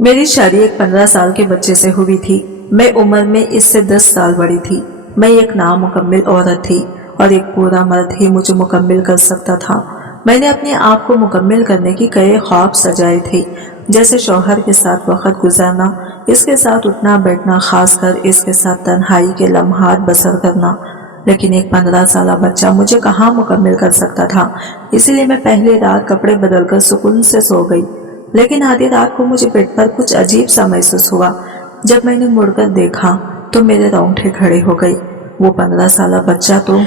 मेरी शादी एक 15 साल के बच्चे से हुई थी। मैं उम्र में इससे 10 साल बड़ी थी। मैं एक नामुकम्मिल औरत थी और एक पूरा मर्द ही मुझे मुकम्मिल कर सकता था। मैंने अपने आप को मुकम्मिल करने की कई ख्वाब सजाए थे, जैसे शौहर के साथ वक्त गुजारना, इसके साथ उठना बैठना, खासकर इसके साथ तन्हाई के लम्हात बसर करना। लेकिन एक 15 साल बच्चा मुझे कहाँ मुकम्मिल कर सकता था। इसीलिए मैं पहली रात कपड़े बदलकर सुकून से सो गई। लेकिन आधी रात को मुझे बेड पर कुछ अजीब सा महसूस हुआ। जब मैंने मुड़कर देखा तो मेरे रोंगटे खड़े हो गए। वो 15 साल बच्चा तो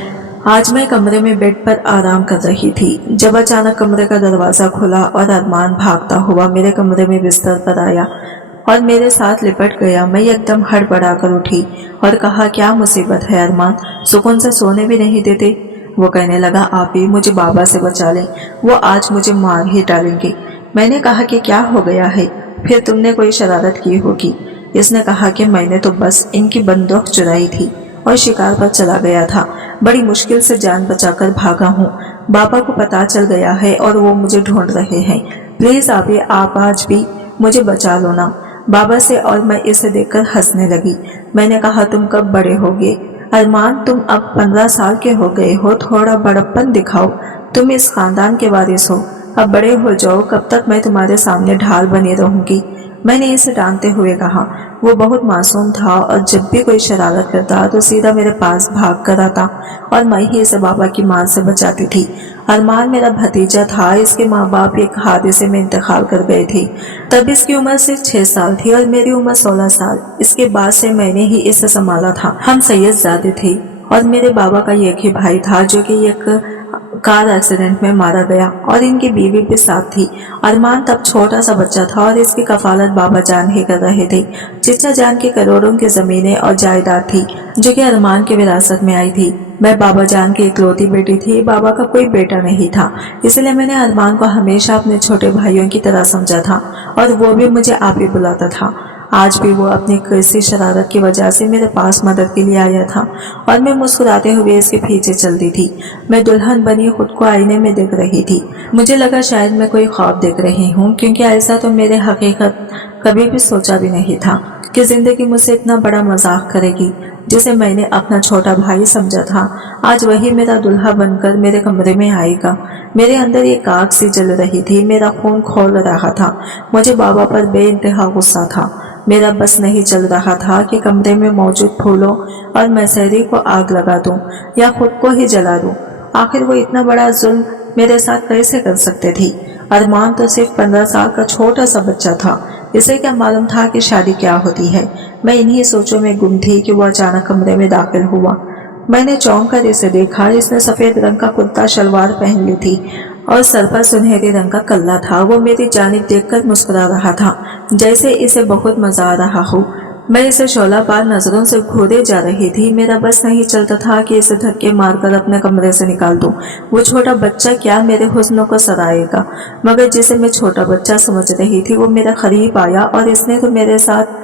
आज मैं कमरे में बेड पर आराम कर रही थी, जब अचानक कमरे का दरवाजा खुला और अरमान भागता हुआ मेरे कमरे में बिस्तर पर आया और मेरे साथ लिपट गया। मैं एकदम हड़बड़ा कर उठी और कहा, क्या मुसीबत है अरमान, सुकून से सोने भी नहीं देते। वो कहने लगा, आप ही मुझे बाबा से बचा लें, वो आज मुझे मार ही डालेंगे। मैंने कहा कि क्या हो गया है, फिर तुमने कोई शरारत की होगी। इसने कहा कि मैंने तो बस इनकी बंदूक चुराई थी और शिकार पर चला गया था। बड़ी मुश्किल से जान बचाकर भागा हूँ। बाबा को पता चल गया है और वो मुझे ढूंढ रहे हैं। प्लीज आप आज भी मुझे बचा लो ना बाबा से। और मैं इसे देखकर हंसने लगी। मैंने कहा, तुम कब बड़े होगे अरमान, तुम अब 15 साल के हो गए हो, थोड़ा बड़प्पन दिखाओ। तुम इस खानदान के वारिस हो, अब बड़े हो जाओ, कब तक मैं तुम्हारे सामने ढाल बनी रहूंगी। मैंने इसे डांटते हुए कहा। वो बहुत मासूम था और जब भी कोई शरारत करता तो सीधा मेरे पास भाग कर आता और मैं ही इसे बाबा की मार से बचाती थी। अरमान मेरा भतीजा था। इसके माँ बाप एक हादसे में इंतकाल कर गए थे। तब इसकी उम्र सिर्फ 6 साल थी और मेरी उम्र 16 साल। इसके बाद से मैंने ही इसे संभाला था। हम सैयदजादे थे और मेरे बाबा का एक ही भाई था जो कि एक कार एक्सीडेंट में मारा गया और इनकी बीवी भी साथ थी। अरमान तब छोटा सा बच्चा था और इसकी कफालत बाबा जान ही कर रहे थे। चिचा जान की करोड़ों की जमीनें और जायदाद थी जो कि अरमान की विरासत में आई थी। मैं बाबा जान की इकलौती बेटी थी। बाबा का कोई बेटा नहीं था, इसलिए मैंने अरमान को हमेशा अपने छोटे भाइयों की तरह समझा था और वो भी मुझे आप ही बुलाता था। आज भी वो अपनी किसी शरारत की वजह से मेरे पास मदद के लिए आया था और मैं मुस्कुराते हुए इसके पीछे चलती थी। मैं दुल्हन बनी खुद को आईने में देख रही थी। मुझे लगा शायद मैं कोई ख्वाब देख रही हूँ, क्योंकि ऐसा तो मेरे हकीकत कभी भी सोचा भी नहीं था कि जिंदगी मुझसे इतना बड़ा मजाक करेगी। जिसे मैंने अपना छोटा भाई समझा था, आज वही मेरा दुल्हा बनकर मेरे कमरे में आएगा। मेरे अंदर एक आग सी जल रही थी, मेरा खून खौल रहा था। मुझे बाबा पर बेइंतहा गुस्सा था। मेरा बस नहीं चल रहा था कि कमरे में मौजूद फूलों और मैसेरी को आग लगा दूं या खुद को ही जला दूं। आखिर वो इतना बड़ा जुल्म मेरे साथ कैसे कर सकते थे। अरमान तो सिर्फ 15 साल का छोटा सा बच्चा था। इसे क्या मालूम था कि शादी क्या होती है। मैं इन्हीं सोचों में गुम थी कि वो अचानक कमरे में दाखिल हुआ। मैंने चौंक कर इसे देखा। इसने सफेद रंग का कुर्ता शलवार पहन ली थी और सर पर सुनहरे रंग का कल्ला था। वो मेरी जानिब देखकर मुस्कुरा रहा था, जैसे इसे बहुत मजा आ रहा हो। मैं इसे शोला पार नजरों से घूरे जा रही थी। मेरा बस नहीं चलता था कि इसे धक्के मारकर अपने कमरे से निकाल दूं। वो छोटा बच्चा क्या मेरे हुस्नों को सराहेगा, मगर जिसे मैं छोटा बच्चा समझ रही थी वो मेरे करीब आया और इसने तो मेरे साथ।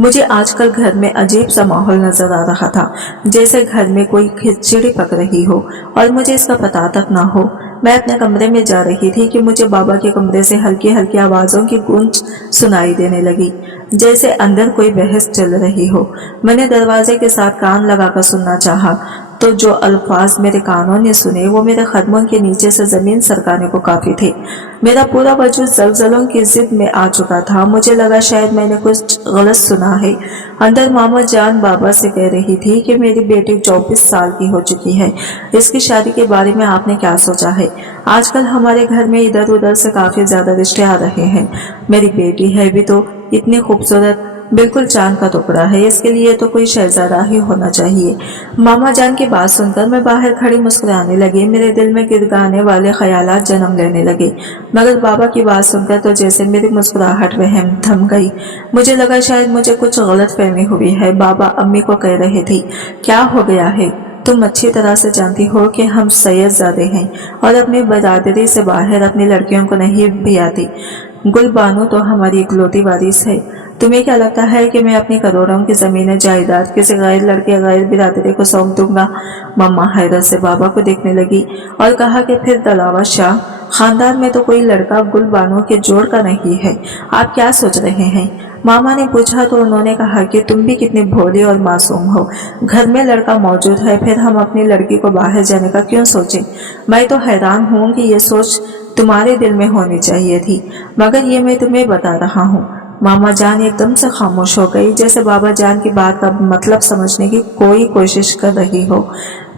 मुझे आजकल घर में अजीब सा माहौल नजर आ रहा था, जैसे घर में कोई खिचड़ी पक रही हो और मुझे इसका पता तक ना हो। मैं अपने कमरे में जा रही थी कि मुझे बाबा के कमरे से हल्की हल्की आवाजों की गूंज सुनाई देने लगी, जैसे अंदर कोई बहस चल रही हो। मैंने दरवाजे के साथ कान लगाकर सुनना चाहा, तो जो अल्फाज मेरे कानों ने सुने वो मेरे कदमों के नीचे से जमीन सरकाने को काफी थे। मेरा पूरा वजूद जलजलों की जिद में आ चुका था। मुझे लगा शायद मैंने कुछ गलत सुना है। अंदर मामा जान बाबा से कह रही थी कि मेरी बेटी 24 साल की हो चुकी है। इसकी शादी के बारे में आपने क्या सोचा है? आजकल हमारे घर में इधर उधर से काफी ज्यादा रिश्ते आ रहे हैं। मेरी बेटी है भी तो इतनी खूबसूरत, बिल्कुल चांद का टुकड़ा है। इसके लिए तो कोई शहजादा ही होना चाहिए। मामा जान की बात सुनकर मैं बाहर खड़ी मुस्कुराने लगी। मेरे दिल में गिरगाने वाले ख्यालात जन्म लेने लगे, मगर बाबा की बात सुनकर तो जैसे मेरी मुस्कुराहट वहम थम गई। मुझे लगा शायद मुझे कुछ गलत फहमी हुई है। बाबा अम्मी को कह रहे थे, क्या हो गया है? तुम अच्छी तरह से जानती हो कि हम सैयदजादे हैं और अपनी बरादरी से बाहर अपनी लड़कियों को नहीं भी आती। गुलबानो तो हमारी इकलौती वारिस है। तुम्हें क्या लगता है कि मैं अपनी करोड़ों की जमीनें जायदाद किसी गैर लड़के गैर बिरादरी को सौंप दूंगा? मम्मा हैरत से बाबा को देखने लगी और कहा कि फिर तलावा शाह, खानदान में तो कोई लड़का गुलबानों के जोड़ का नहीं है। आप क्या सोच रहे हैं? मामा ने पूछा तो उन्होंने कहा कि तुम भी कितनी भोली और मासूम हो। घर में लड़का मौजूद है, फिर हम अपनी लड़की को बाहर जाने का क्यों सोचें? मैं तो हैरान हूँ कि ये सोच तुम्हारे दिल में होनी चाहिए थी, मगर ये मैं तुम्हें बता रहा हूँ। मामा जान एकदम से खामोश हो गई, जैसे बाबा जान की बात का मतलब समझने की कोई कोशिश कर रही हो।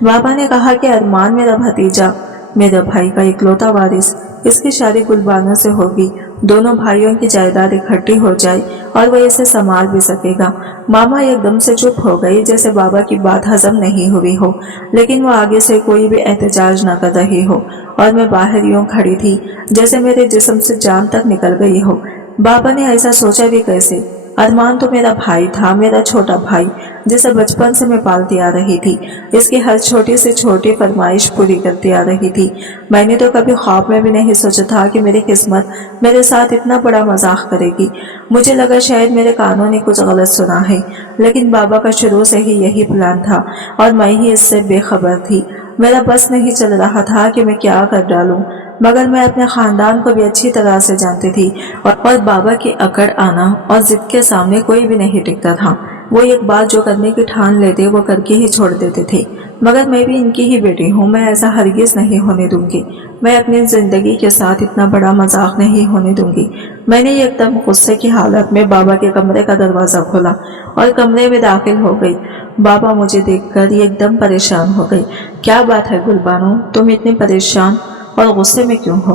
बाबा ने कहा कि अरमान मेरा भतीजा, मेरे भाई का इकलौता वारिस, इसकी शादी गुलबानों से होगी। दोनों भाइयों की जायदाद इकट्ठी हो जाए और वह इसे संभाल भी सकेगा। मामा एकदम से चुप हो गई, जैसे बाबा की बात हजम नहीं हुई हो, लेकिन वो आगे से कोई भी एहतजाज न कर रही हो। और मैं बाहर यूं खड़ी थी जैसे मेरे जिस्म से जान तक निकल गई हो। बाबा ने ऐसा सोचा भी कैसे? अरमान तो मेरा भाई था, मेरा छोटा भाई, जिसे बचपन से मैं पालती आ रही थी। इसकी हर छोटी से छोटी फरमाइश पूरी करती आ रही थी। मैंने तो कभी ख्वाब में भी नहीं सोचा था कि मेरी किस्मत मेरे साथ इतना बड़ा मजाक करेगी। मुझे लगा शायद मेरे कानों ने कुछ गलत सुना है, लेकिन बाबा का शुरू से ही यही प्लान था और मैं ही इससे बेखबर थी। मेरा बस नहीं चल रहा था कि मैं क्या कर डालूं, मगर मैं अपने खानदान को भी अच्छी तरह से जानती थी और बाबा की अकड़ आना और जिद के सामने कोई भी नहीं टिकता था। वो एक बात जो करने की ठान लेते वो करके ही छोड़ देते थे। मगर मैं भी इनकी ही बेटी हूँ, मैं ऐसा हरगिज नहीं होने दूंगी। मैं अपनी जिंदगी के साथ इतना बड़ा मजाक नहीं होने दूंगी। मैंने एकदम गुस्से की हालत में बाबा के कमरे का दरवाजा खोला और कमरे में दाखिल हो गई। बाबा मुझे देखकर एकदम परेशान हो गई। क्या बात है गुलबानो, तुम इतनी परेशान और गुस्से में क्यों हो?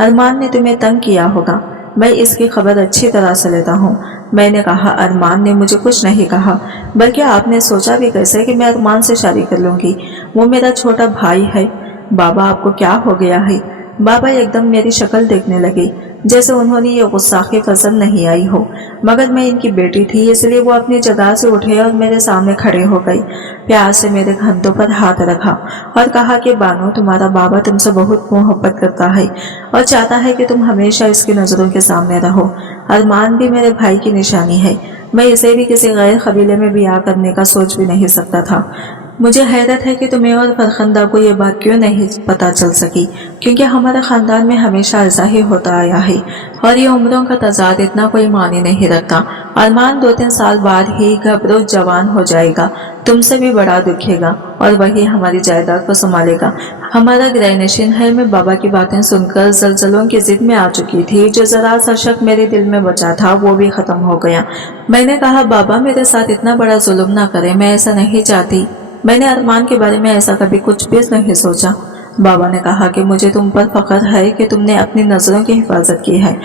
अरमान ने तुम्हें तंग किया होगा, मैं इसकी खबर अच्छी तरह से लेता हूँ। मैंने कहा अरमान ने मुझे कुछ नहीं कहा, बल्कि आपने सोचा भी कैसे कि मैं अरमान से शादी कर लूंगी? वो मेरा छोटा भाई है। बाबा आपको क्या हो गया है? बाबा एकदम मेरी शक्ल देखने लगे, जैसे उन्होंने ये गुस्साखी पसंद नहीं आई हो, मगर मैं इनकी बेटी थी, इसलिए वो अपनी जगह से उठे और मेरे सामने खड़े हो गई। प्यार से मेरे कंधों पर हाथ रखा और कहा कि बानो, तुम्हारा बाबा तुमसे बहुत मोहब्बत करता है और चाहता है कि तुम हमेशा इसकी नजरों के सामने रहो। अरमान भी मेरे भाई की निशानी है। मैं इसे भी किसी गैर कबीले में ब्याह करने का सोच भी नहीं सकता था। मुझे हैरत है कि तुम्हें और फरखंदा को ये बात क्यों नहीं पता चल सकी, क्योंकि हमारे खानदान में हमेशा ऐसा ही होता आया है और ये उम्रों का तजाद इतना कोई मानी नहीं रखता। अरमान 2-3 साल बाद ही घबरो जवान हो जाएगा, तुमसे भी बड़ा दिखेगा और वही हमारी जायदाद को संभालेगा। हमारा ग्रैनेशन है। मैं बाबा की बातें सुनकर जलजलों की जिद में आ चुकी थी। जो जरा सा शक मेरे दिल में बचा था वो भी खत्म हो गया। मैंने कहा बाबा मेरे साथ इतना बड़ा जुल्म ना करें, मैं ऐसा नहीं चाहती। मैंने अरमान के बारे में ऐसा कभी कुछ भी नहीं सोचा। बाबा ने कहा कि मुझे तुम पर फख्र है कि तुमने अपनी नजरों की हिफाजत की है,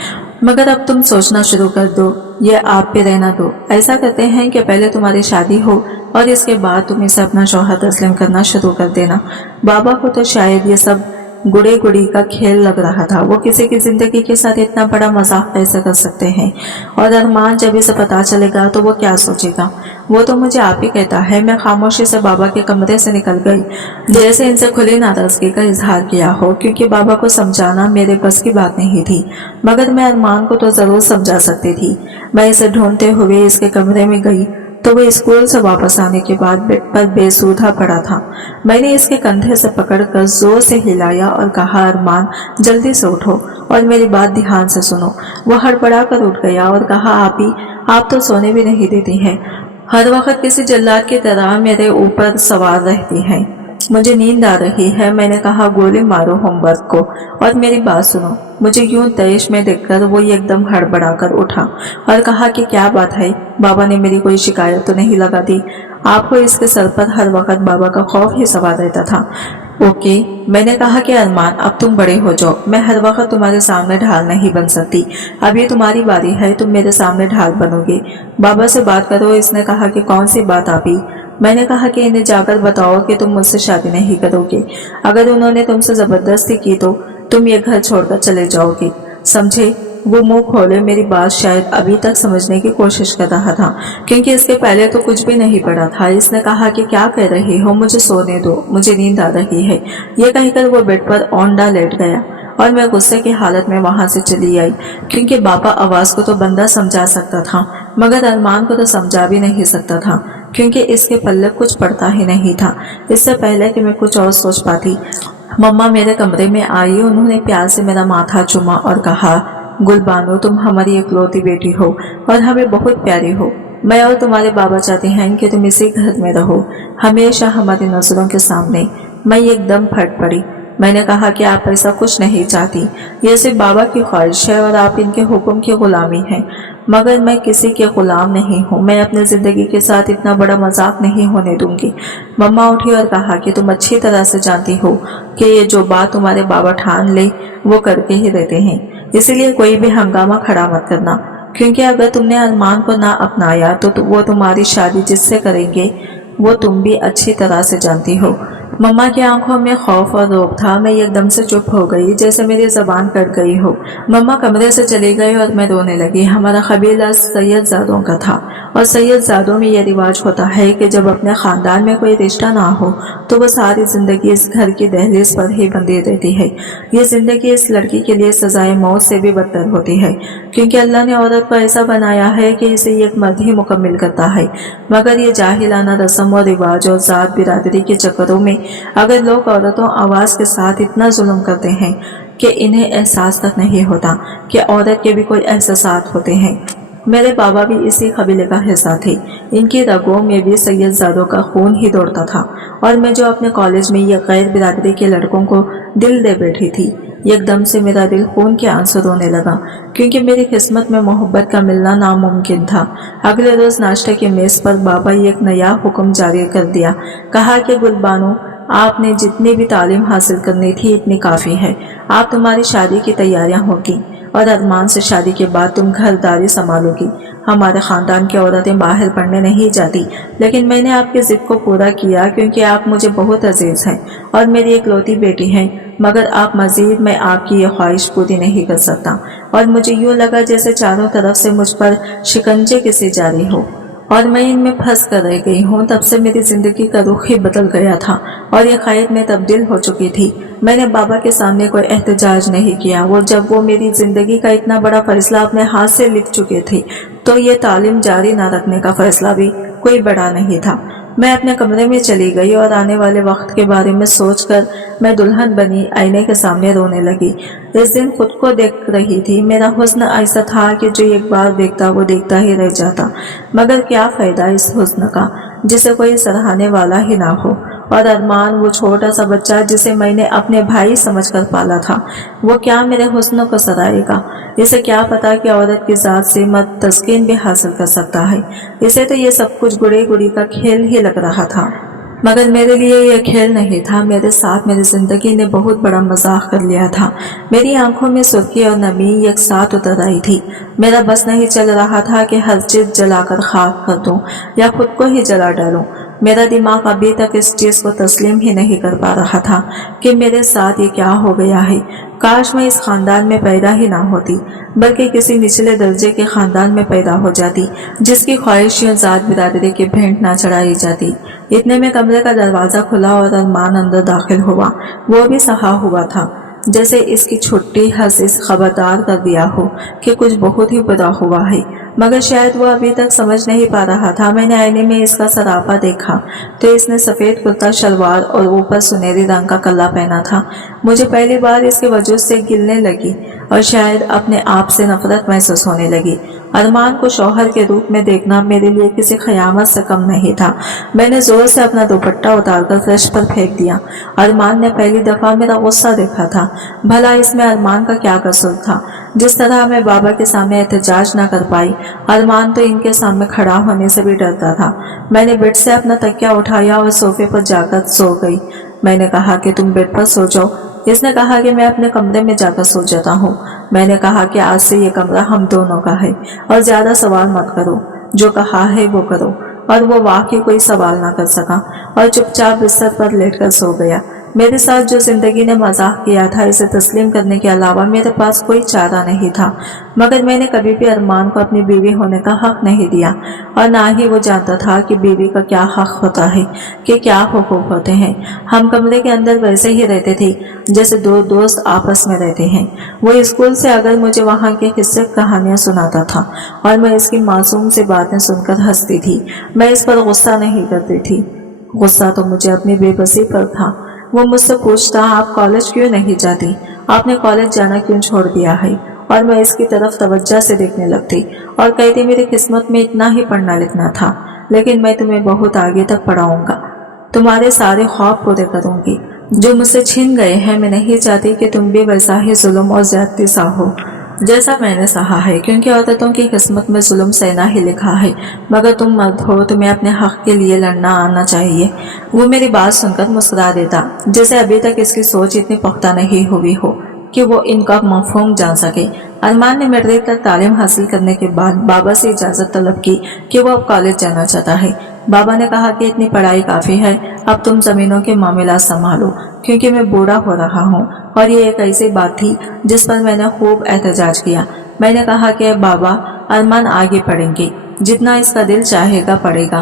मगर अब तुम सोचना शुरू कर दो, ये आप पे रहना दो। ऐसा करते हैं कि पहले तुम्हारी शादी हो और इसके बाद तुम इसे अपना शौहर तस्लीम करना शुरू कर देना। बाबा को तो शायद ये सब गुड़े गुड़ी का खेल लग रहा था। वो किसी की जिंदगी के साथ इतना बड़ा मजाक कैसे कर सकते हैं? और अरमान जब इसे पता चलेगा तो वो क्या सोचेगा? वो तो मुझे आप ही कहता है। मैं खामोशी से बाबा के कमरे से निकल गई, जैसे इनसे खुली नाराजगी का इजहार किया हो, क्योंकि बाबा को समझाना मेरे बस की बात नहीं थी, मगर मैं अरमान को तो जरूर समझा सकती थी। मैं इसे ढूंढते हुए इसके कमरे में गई तो वो स्कूल से वापस आने के बाद बेड पर बेसुधा पड़ा था। मैंने इसके कंधे से पकड़कर जोर से हिलाया और कहा अरमान जल्दी से उठो और मेरी बात ध्यान से सुनो। वो हड़बड़ा कर उठ गया और कहा आप तो सोने भी नहीं देती हैं, हर वक्त किसी जल्लाद की तरह मेरे ऊपर सवार रहती हैं। मुझे नींद आ रही है। मैंने कहा गोली मारो होमवर्क को और मेरी बात सुनो। मुझे यूं तैश में देखकर वो एकदम हड़बड़ा कर उठा और कहा कि क्या बात है? बाबा ने मेरी कोई शिकायत तो नहीं लगा दी? आपको इसके सर पर हर वक्त बाबा का खौफ ही सवार रहता था। ओके, मैंने कहा कि अरमान अब तुम बड़े हो जाओ, मैं हर वक्त तुम्हारे सामने ढाल नहीं बन सकती। अब ये तुम्हारी बारी है, तुम मेरे सामने ढाल बनोगे। बाबा से बात करो। इसने कहा कि कौन सी बात आपी? मैंने कहा कि इन्हें जाकर बताओ कि तुम मुझसे शादी नहीं करोगे। अगर उन्होंने तुमसे जबरदस्ती की तो तुम ये घर छोड़कर चले जाओगे, समझे? वो मुंह खोले मेरी बात शायद अभी तक समझने की कोशिश कर रहा था, क्योंकि इसके पहले तो कुछ भी नहीं पड़ा था। इसने कहा कि क्या कह रही हो, मुझे सोने दो, मुझे नींद आ रही है। ये कहकर वो बेड पर औंधा लेट गया और मैं गुस्से की हालत में वहां से चली आई, क्योंकि बाबा आवाज को तो बंदा समझा सकता था, मगर अरमान को तो समझा भी नहीं सकता था, क्योंकि इसके पल्ले कुछ पड़ता ही नहीं था। इससे पहले कि मैं कुछ और सोच पाती, मम्मा मेरे कमरे में आई, उन्होंने प्यार से मेरा माथा चूमा और कहा, गुलबानो तुम हमारी इकलौती बेटी हो और हमें बहुत प्यारी हो। मैं और तुम्हारे बाबा चाहते हैं कि तुम इसी घर में रहो, हमेशा हमारी नजरों के सामने। मैं एकदम फट पड़ी। मैंने कहा कि आप ऐसा कुछ नहीं चाहती, ये सिर्फ बाबा की ख्वाहिश है और आप इनके हुक्म की गुलामी हैं। मगर मैं किसी के गुलाम नहीं हूँ, मैं अपनी जिंदगी के साथ इतना बड़ा मजाक नहीं होने दूंगी। मम्मा उठी और कहा कि तुम अच्छी तरह से जानती हो कि ये जो बात तुम्हारे बाबा ठान ले वो करके ही रहते हैं, इसीलिए कोई भी हंगामा खड़ा मत करना, क्योंकि अगर तुमने अरमान को ना अपनाया तो वो तुम्हारी शादी जिससे करेंगे वो तुम भी अच्छी तरह से जानती हो। मम्मा की आंखों में खौफ और रोब था। मैं एकदम से चुप हो गई, जैसे मेरी जबान कट गई हो। मम्मा कमरे से चली गई और मैं रोने लगी। हमारा कबीला सैयदजादों का था और सैयदजादों में यह रिवाज होता है कि जब अपने खानदान में कोई रिश्ता ना हो तो वो सारी जिंदगी इस घर की दहलीज पर ही बंधी रहती है। ये जिंदगी इस लड़की के लिए सजाए मौत से भी बदतर होती है, क्योंकि अल्लाह ने औरत को ऐसा बनाया है कि इसे एक मर्द ही मुकम्मिल करता है। मगर ये जाहिलाना रस्म और रिवाज और जात बिरादरी के चक्करों में अगर लोग औरतों आवाज के साथ इतना जुल्म करते हैं कि इन्हें एहसास तक नहीं होता कि औरत के भी कोई एहसास होते हैं। मेरे बाबा भी इसी कबीले का हिस्सा थे, इनकी रगों में भी सैयदजादों का खून ही दौड़ता था। और मैं जो अपने कॉलेज में ये गैर बिरादरी के लड़कों को दिल दे बैठी थी, एकदम से मेरा दिल खून के आंसू रोने लगा, क्योंकि मेरी किस्मत में मोहब्बत का मिलना नामुमकिन था। अगले रोज नाश्ते के मेज पर बाबा एक नया हुक्म जारी कर दिया। कहा कि गुलबानो, आपने जितनी भी तालीम हासिल करनी थी इतनी काफ़ी है। आप तुम्हारी शादी की तैयारियां होगी और अरमान से शादी के बाद तुम घरदारी संभालोगी। हमारे खानदान की औरतें बाहर पढ़ने नहीं जाती, लेकिन मैंने आपकी जिद को पूरा किया, क्योंकि आप मुझे बहुत अजीज हैं और मेरी इकलौती बेटी हैं। मगर आप मजीद मैं आपकी ये ख्वाहिश पूरी नहीं कर सकता। और मुझे यूँ लगा जैसे चारों तरफ से मुझ पर शिकंजे किसी जारी हो और मैं इनमें फंस कर रह गई हूँ। तब से मेरी जिंदगी का रुख ही बदल गया था और ये क़ैद में तब्दील हो चुकी थी। मैंने बाबा के सामने कोई एहतजाज नहीं किया। जब वो मेरी जिंदगी का इतना बड़ा फैसला अपने हाथ से लिख चुके थे, तो ये तालीम जारी न रखने का फैसला भी कोई बड़ा नहीं था। मैं अपने कमरे में चली गई और आने वाले वक्त के बारे में सोचकर मैं दुल्हन बनी आईने के सामने रोने लगी। इस दिन खुद को देख रही थी। मेरा हुस्न ऐसा था कि जो एक बार देखता वो देखता ही रह जाता। मगर क्या फायदा इस हुस्न का जिसे कोई सराहने वाला ही ना हो। और अरमान, वो छोटा सा बच्चा जिसे मैंने अपने भाई समझकर पाला था, वो क्या मेरे हुस्न को सराहेगा। इसे क्या पता कि औरत की जात से मर्द तस्कीन भी हासिल कर सकता है। इसे तो ये सब कुछ गुड़ी गुड़ी का खेल ही लग रहा था, मगर मेरे लिए यह खेल नहीं था। मेरे साथ मेरी जिंदगी ने बहुत बड़ा मजाक कर लिया था। मेरी आंखों में सुर्खी और नमी एक साथ उतर आई थी। मेरा बस नहीं चल रहा था कि हर चीज जलाकर खाक कर दूं या खुद को ही जला डालूं। मेरा दिमाग अभी तक इस चीज को तस्लीम ही नहीं कर पा रहा था कि मेरे साथ ये क्या हो गया है। काश मैं इस खानदान में पैदा ही ना होती, बल्कि किसी निचले दर्जे के खानदान में पैदा हो जाती, जिसकी ख्वाहिशों जात बिरादरी की भेंट ना चढ़ाई जाती। इतने में कमरे का दरवाजा खुला और अरमान अंदर दाखिल हुआ। वो भी सहा हुआ था, जैसे इसकी छुट्टी हसीस खबरदार कर दिया हो कि कुछ बहुत ही बुरा हुआ है। मगर शायद वो अभी तक समझ नहीं पा रहा था। मैंने आईने में इसका सरापा देखा तो इसने सफ़ेद कुर्ता शलवार और ऊपर सुनहरी रंग का कल्ला पहना था। मुझे पहली बार इसके वजूद से गिलने लगी और शायद अपने आप से नफरत महसूस होने लगी। अरमान को शौहर के रूप में देखना मेरे लिए किसी ख़यामत से कम नहीं था। मैंने जोर से अपना दुपट्टा उतारकर फर्श पर फेंक दिया। अरमान ने पहली दफ़ा मेरा गुस्सा देखा था। भला इसमें अरमान का क्या कसूर था? जिस तरह मैं बाबा के सामने एहतजाज न कर पाई, अरमान तो इनके सामने खड़ा होने से भी डरता था। मैंने बेड से अपना तकिया उठाया और सोफे पर जाकर सो गई। मैंने कहा कि तुम बेड पर सो जाओ। इसने कहा कि मैं अपने कमरे में जाकर सो जाता हूँ। मैंने कहा कि आज से ये कमरा हम दोनों का है और ज्यादा सवाल मत करो, जो कहा है वो करो। और वो वाकई कोई सवाल ना कर सका और चुपचाप बिस्तर पर लेटकर सो गया। मेरे साथ जो जिंदगी ने मजाक किया था, इसे तस्लीम करने के अलावा मेरे पास कोई चारा नहीं था। मगर मैंने कभी भी अरमान को अपनी बीवी होने का हक नहीं दिया और ना ही वो जानता था कि बीवी का क्या हक होता है, कि क्या हुकूक होते हैं। हम कमरे के अंदर वैसे ही रहते थे जैसे दो दोस्त आपस में रहते हैं। वो स्कूल से अगर मुझे वहाँ के किस्से कहानियाँ सुनाता था और मैं इसकी मासूम सी बातें सुनकर हंसती थी। मैं इस पर गुस्सा नहीं करती थी, गुस्सा तो मुझे अपनी बेबसी पर था। वो मुझसे पूछता, आप कॉलेज क्यों नहीं जाती, आपने कॉलेज जाना क्यों छोड़ दिया है। और मैं इसकी तरफ तवज्जो से देखने लगती और कहती, मेरी किस्मत में इतना ही पढ़ना लिखना था, लेकिन मैं तुम्हें बहुत आगे तक पढ़ाऊंगा, तुम्हारे सारे ख्वाब पूरे करूंगी जो मुझसे छिन गए हैं। मैं नहीं चाहती कि तुम भी वैसा ही जुल्म और ज्यादती सा हो जैसा मैंने सहा है, क्योंकि औरतों की किस्मत में जुल्म सहना ही लिखा है। मगर तुम मर्द हो, तुम्हें अपने हक के लिए लड़ना आना चाहिए। वो मेरी बात सुनकर मुस्कुरा देता, जैसे अभी तक इसकी सोच इतनी पुख्ता नहीं हुई हो कि वो इनका मफहूम जान सके। अरमान ने मैट्रिक तक तालीम हासिल करने के बाद बाबा से इजाजत तलब की कि वो अब कॉलेज जाना चाहता है। बाबा ने कहा कि इतनी पढ़ाई काफी है, अब तुम जमीनों के मामला संभालो, क्योंकि मैं बूढ़ा हो रहा हूँ। और ये एक ऐसी बात थी जिस पर मैंने खूब एहतजाज किया। मैंने कहा कि बाबा, अरमान आगे पढ़ेंगे, जितना इसका दिल चाहेगा पढ़ेगा,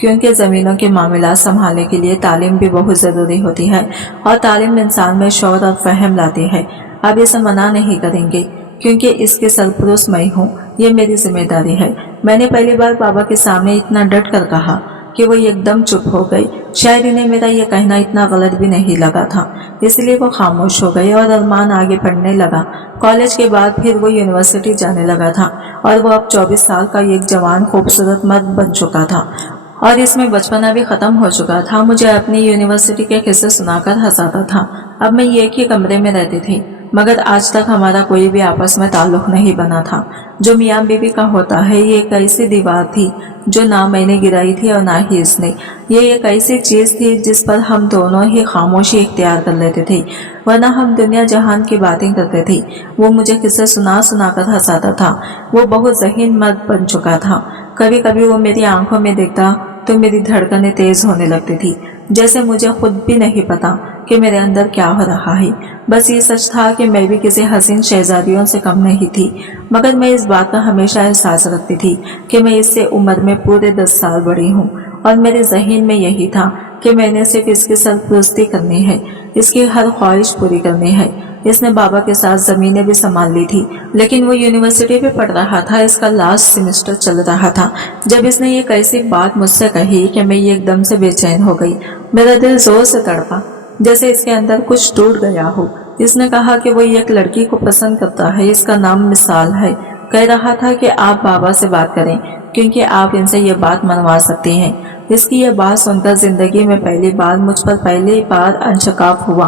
क्योंकि ज़मीनों के मामला संभालने के लिए तालीम भी बहुत ज़रूरी होती है और तालीम इंसान में शौर और फहम लाती है। अब इसे मना नहीं करेंगे, क्योंकि इसके सरपरस्त मैं हूँ, ये मेरी जिम्मेदारी है। मैंने पहली बार बाबा के सामने इतना डट कर कहा कि वो एकदम चुप हो गई। शायद इन्हें मेरा ये कहना इतना गलत भी नहीं लगा था, इसलिए वो खामोश हो गए और अरमान आगे पढ़ने लगा। कॉलेज के बाद फिर वो यूनिवर्सिटी जाने लगा था और वो अब 24 साल का एक जवान खूबसूरत मर्द बन चुका था और इसमें बचपना भी खत्म हो चुका था। मुझे अपनी यूनिवर्सिटी के किस्से सुनाकर हंसाता था। अब मैं एक ही कमरे में रहती थी, मगर आज तक हमारा कोई भी आपस में ताल्लुक नहीं बना था। जो मियाँ बीवी का होता है, ये एक ऐसी दीवार थी जो ना मैंने गिराई थी और ना ही इसने। ये एक ऐसी चीज थी जिस पर हम दोनों ही खामोशी इख्तियार कर लेते थे, वरना हम दुनिया जहान की बातें करते थे। वो मुझे किस्से सुना सुना कर हंसाता था। वो बहुत ज़हीन मर्द बन चुका था। कभी कभी वो मेरी आंखों में देखता तो मेरी धड़कनें तेज होने लगती थी, जैसे मुझे खुद भी नहीं पता कि मेरे अंदर क्या हो रहा है। बस ये सच था कि मैं भी किसी हसीन शहजादियों से कम नहीं थी, मगर मैं इस बात का हमेशा एहसास रखती थी कि मैं इससे उम्र में पूरे 10 साल बड़ी हूँ और मेरे ज़हन में यही था कि मैंने सिर्फ इसकी सरपरस्ती करनी है, इसकी हर ख्वाहिश पूरी करनी है। इसने बाबा के साथ ज़मीनें भी संभाल ली थी, लेकिन वो यूनिवर्सिटी में पढ़ रहा था, इसका लास्ट सेमेस्टर चल रहा था। जब इसने ये कैसी बात मुझसे कही कि मैं एकदम से बेचैन हो गई। मेरा दिल जोर से तड़पा, जैसे इसके अंदर कुछ टूट गया हो। इसने कहा कि वो एक लड़की को पसंद करता है, इसका नाम मिसाल है। कह रहा था कि आप बाबा से बात करें, क्योंकि आप इनसे ये बात मनवा सकती हैं। इसकी ये बात सुनकर जिंदगी में पहली बार मुझ पर पहली बार अंशकाफ हुआ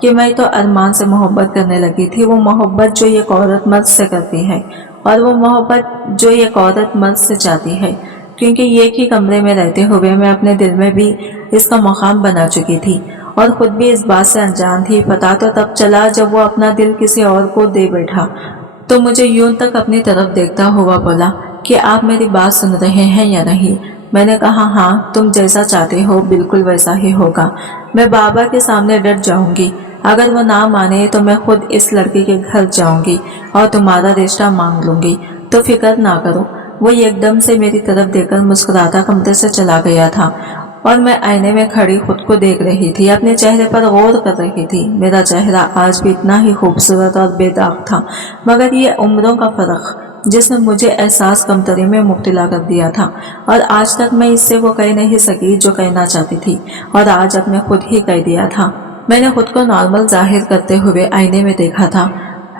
कि मैं तो अरमान से मोहब्बत करने लगी थी। वो मोहब्बत जो एक औरत मर्द से करती है और वो मोहब्बत जो एक औरत मर्द से चाहती है, क्योंकि एक ही कमरे में रहते हुए मैं अपने दिल में भी इसका मकाम बना चुकी थी और खुद भी इस बात से अनजान थी। पता तो तब चला जब वो अपना दिल किसी और को दे बैठा, तो मुझे यूं तक अपनी तरफ देखता हुआ बोला कि आप मेरी बात सुन रहे हैं या नहीं। मैंने कहा, हाँ, तुम जैसा चाहते हो बिल्कुल वैसा ही होगा। मैं बाबा के सामने डट जाऊंगी। अगर वो ना माने तो मैं खुद इस लड़की के घर जाऊंगी और तुम्हारा रिश्ता मांग लूंगी, तो फिक्र ना करो। वो एकदम से मेरी तरफ देखकर मुस्कुराता कमरे से चला गया था और मैं आईने में खड़ी खुद को देख रही थी, अपने चेहरे पर गौर कर रही थी। मेरा चेहरा आज भी इतना ही खूबसूरत और बेदाग था, मगर ये उम्रों का फर्क जिसने मुझे एहसास कमतरी में मुब्तला कर दिया था, और आज तक मैं इससे वो कह नहीं सकी जो कहना चाहती थी, और आज अब मैं खुद ही कह दिया था। मैंने खुद को नॉर्मल जाहिर करते हुए आईने में देखा था।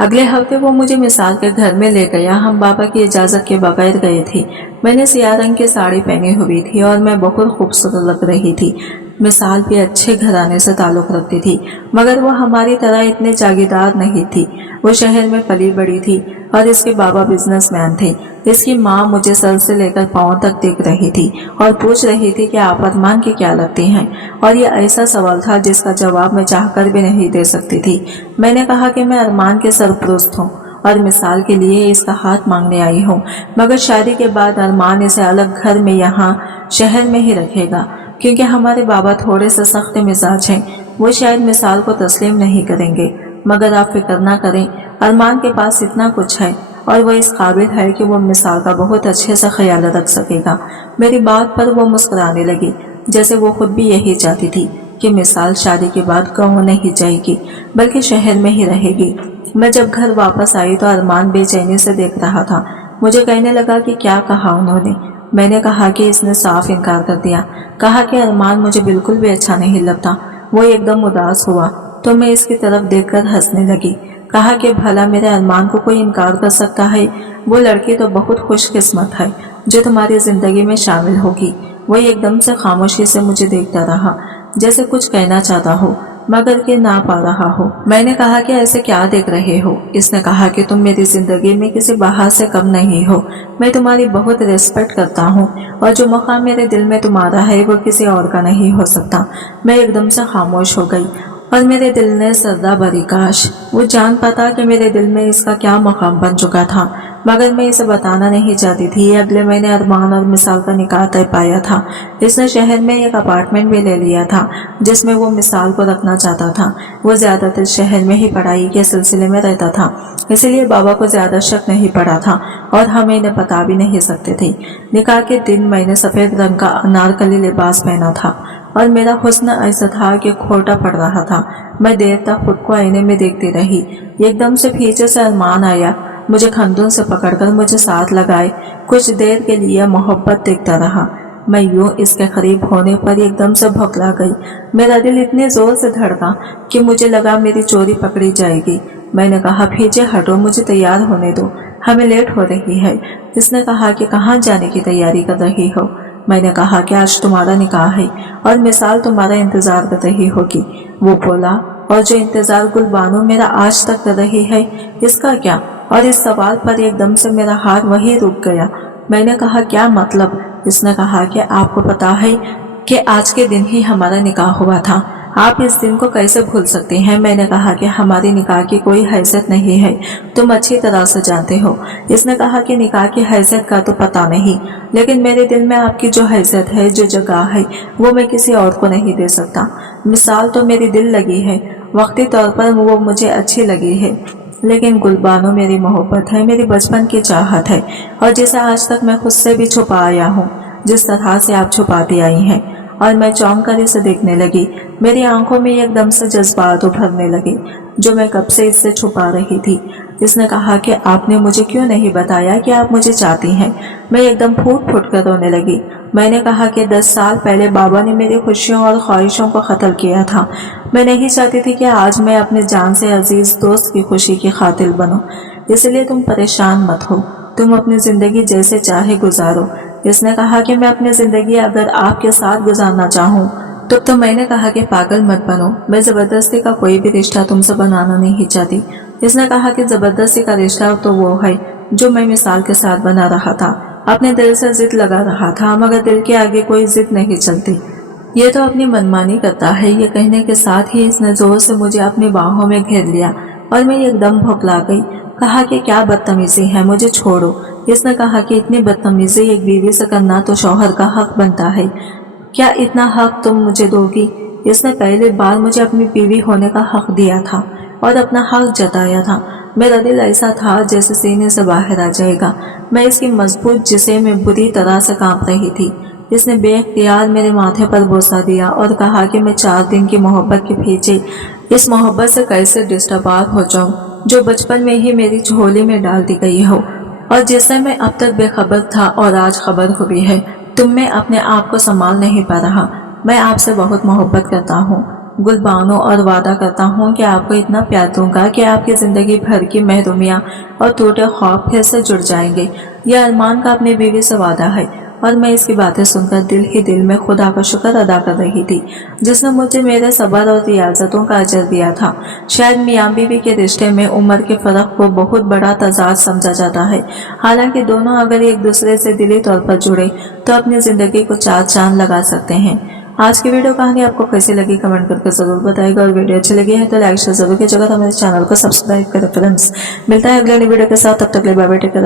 अगले हफ्ते वो मुझे मिसाल के घर में ले गया। हम बाबा की इजाज़त के बगैर गए थे। मैंने सियाह रंग की साड़ी पहनी हुई थी और मैं बहुत खूबसूरत लग रही थी। मिसाल भी अच्छे घराने से ताल्लुक़ रखती थी, मगर वो हमारी तरह इतने जागीरदार नहीं थी। वो शहर में पली बड़ी थी और इसके बाबा बिजनेसमैन थे। इसकी माँ मुझे सर से लेकर पाँव तक देख रही थी और पूछ रही थी कि आप अरमान की क्या लगती हैं, और ये ऐसा सवाल था जिसका जवाब मैं चाहकर भी नहीं दे सकती थी। मैंने कहा कि मैं अरमान के सरपरस्त हूँ और मिसाल के लिए इसका हाथ मांगने आई हूँ, मगर शादी के बाद अरमान इसे अलग घर में यहाँ शहर में ही रखेगा, क्योंकि हमारे बाबा थोड़े से सख्त मिजाज हैं। वो शायद मिसाल को तस्लीम नहीं करेंगे, मगर आप फिक्र ना करें, अरमान के पास इतना कुछ है और वो इस काबिल है कि वो मिसाल का बहुत अच्छे से ख्याल रख सकेगा। मेरी बात पर वो मुस्कुराने लगी, जैसे वो खुद भी यही चाहती थी कि मिसाल शादी के बाद गाँव नहीं जाएगी बल्कि शहर में ही रहेगी। मैं जब घर वापस आई तो अरमान बेचैनी से देख रहा था। मुझे कहने लगा कि क्या कहा उन्होंने। मैंने कहा कि इसने साफ इनकार कर दिया, कहा कि अरमान मुझे बिल्कुल भी अच्छा नहीं लगता। वो एकदम उदास हुआ तो मैं इसकी तरफ देखकर हंसने लगी। कहा कि भला मेरे अरमान को कोई इनकार कर सकता है? वो लड़की तो बहुत खुशकिस्मत है जो तुम्हारी जिंदगी में शामिल होगी। वो एकदम से खामोशी से मुझे देखता रहा, जैसे कुछ कहना चाहता हो मगर के ना पा रहा हो। मैंने कहा कि ऐसे क्या देख रहे हो? इसने कहा कि तुम मेरी जिंदगी में किसी बाहर से कम नहीं हो। मैं तुम्हारी बहुत रिस्पेक्ट करता हूँ और जो मकाम मेरे दिल में तुम्हारा है वो किसी और का नहीं हो सकता। मैं एकदम से खामोश हो गई और मेरे दिल ने सर्रा भरी। काश वो जान पाता कि मेरे दिल में इसका क्या मकाम बन चुका था, मगर मैं इसे बताना नहीं चाहती थी। अगले महीने अरमान और मिसाल का निकाह तय पाया था। इसने शहर में एक अपार्टमेंट भी ले लिया था जिसमें वो मिसाल को रखना चाहता था। वो ज्यादातर शहर में ही पढ़ाई के सिलसिले में रहता था, इसलिए बाबा को ज्यादा शक नहीं पड़ा था और हम इन्हें बता भी नहीं सकते थे। निकाह के दिन मैंने सफेद रंग का अनारकली लिबास पहना था और मेरा हुस्न ऐसा था कि खोटा पड़ रहा था। मैं देर तक खुद को आईने में देखती रही। एकदम से पीछे से अरमान आया, मुझे खंदों से पकड़कर मुझे साथ लगाए। कुछ देर के लिए मोहब्बत देखता रहा। मैं यूं इसके करीब होने पर एकदम से भौंकला गई। मेरा दिल इतने जोर से धड़का कि मुझे लगा मेरी चोरी पकड़ी जाएगी। मैंने कहा पीछे हटो, मुझे तैयार होने दो, हमें लेट हो रही है। इसने कहा कि कहाँ जाने की तैयारी कर रही हो? मैंने कहा कि आज तुम्हारा निकाह है और मिसाल तुम्हारा इंतजार कर रही होगी। वो बोला, और जो इंतजार गुलबानो मेरा आज तक कर रही है, इसका क्या? और इस सवाल पर एकदम से मेरा हाथ वहीं रुक गया। मैंने कहा क्या मतलब? इसने कहा कि आपको पता है कि आज के दिन ही हमारा निकाह हुआ था, आप इस दिन को कैसे भूल सकते हैं? मैंने कहा कि हमारी निकाह की कोई हैसियत नहीं है, तुम अच्छी तरह से जानते हो। इसने कहा कि निकाह की हैसियत का तो पता नहीं, लेकिन मेरे दिल में आपकी जो हैसियत है, जो जगह है, वो मैं किसी और को नहीं दे सकता। मिसाल तो मेरी दिल लगी है, वक्ती तौर पर वो मुझे अच्छी लगी है, लेकिन गुलबानो मेरी मोहब्बत है, मेरी बचपन की चाहत है और जिसे आज तक मैं खुद से भी छुपा आया हूँ, जिस तरह से आप छुपाती आई हैं। और मैं चौंक कर इसे देखने लगी। मेरी आंखों में एकदम से जज्बात उभरने लगे जो मैं कब से इससे छुपा रही थी। इसने कहा कि आपने मुझे क्यों नहीं बताया कि आप मुझे चाहती हैं? मैं एकदम फूट फूट कर रोने लगी। मैंने कहा कि 10 साल पहले बाबा ने मेरी खुशियों और ख्वाहिशों को कत्ल किया था। मैं नहीं चाहती थी कि आज मैं अपने जान से अजीज दोस्त की खुशी की खातिर बनूं, इसलिए तुम परेशान मत हो, तुम अपनी जिंदगी जैसे चाहे गुजारो। इसने कहा कि मैं अपनी जिंदगी अगर आपके साथ गुजारना चाहूँ तो मैंने कहा कि पागल मत बनो, मैं जबरदस्ती का कोई भी रिश्ता तुमसे बनाना नहीं चाहती। इसने कहा कि जबरदस्ती का रिश्ता तो वो है जो मैं मिसाल के साथ बना रहा था, अपने दिल से जिद लगा रहा था, मगर दिल के आगे कोई जिद नहीं चलती। ये तो अपनी मनमानी करता है। ये कहने के साथ ही इसने जोर से मुझे अपनी बाहों में घेर लिया और मैं एकदम भौंकला गई। कहा कि क्या बदतमीजी है, मुझे छोड़ो। इसने कहा कि इतनी बदतमीजी एक बीवी से करना तो शौहर का हक बनता है, क्या इतना हक तुम मुझे दोगी? इसने पहली बार मुझे अपनी बीवी होने का हक दिया था और अपना हक जताया था। मेरा दिल ऐसा था जैसे सीने से बाहर आ जाएगा। मैं इसकी मजबूत जिसे में बुरी तरह से कांप रही थी। इसने बेख्तियार मेरे माथे पर बोसा दिया और कहा कि मैं 4 दिन की मोहब्बत के पीछे इस मोहब्बत से कैसे डिस्टर्ब हो जाऊं जो बचपन में ही मेरी झोली में डाल दी गई हो और जिससे मैं अब तक बेखबर था और आज खबर हुई है। तुम में अपने आप को संभाल नहीं पा रहा। मैं आपसे बहुत मोहब्बत करता हूँ गुलबानो, और वादा करता हूँ कि आपको इतना प्यार दूंगा कि आपकी जिंदगी भर की महरूमियाँ और टूटे ख्वाब फिर से जुड़ जाएंगे। यह अरमान का अपनी बीवी से वादा है। और मैं इसकी बातें सुनकर दिल ही दिल में खुदा का शुक्र अदा कर रही थी जिसने मुझे मेरे सब्र और रियाजतों का अजर दिया था। शायद मियाँ बीवी के रिश्ते में उम्र के फर्क को बहुत बड़ा तजाद समझा जाता है, हालांकि दोनों अगर एक दूसरे से दिली तौर पर जुड़े तो अपनी जिंदगी को 4 चांद लगा सकते हैं। आज की वीडियो कहानी आपको कैसी लगी कमेंट करके जरूर बताएगा, और वीडियो अच्छी लगी है तो लाइक शेयर जरूर कीजिएगा। तो मेरे चैनल को सब्सक्राइब करें फ्रेंड्स। मिलता है अगले वीडियो के साथ, तब तक के लिए बाय बाय, टेक केयर।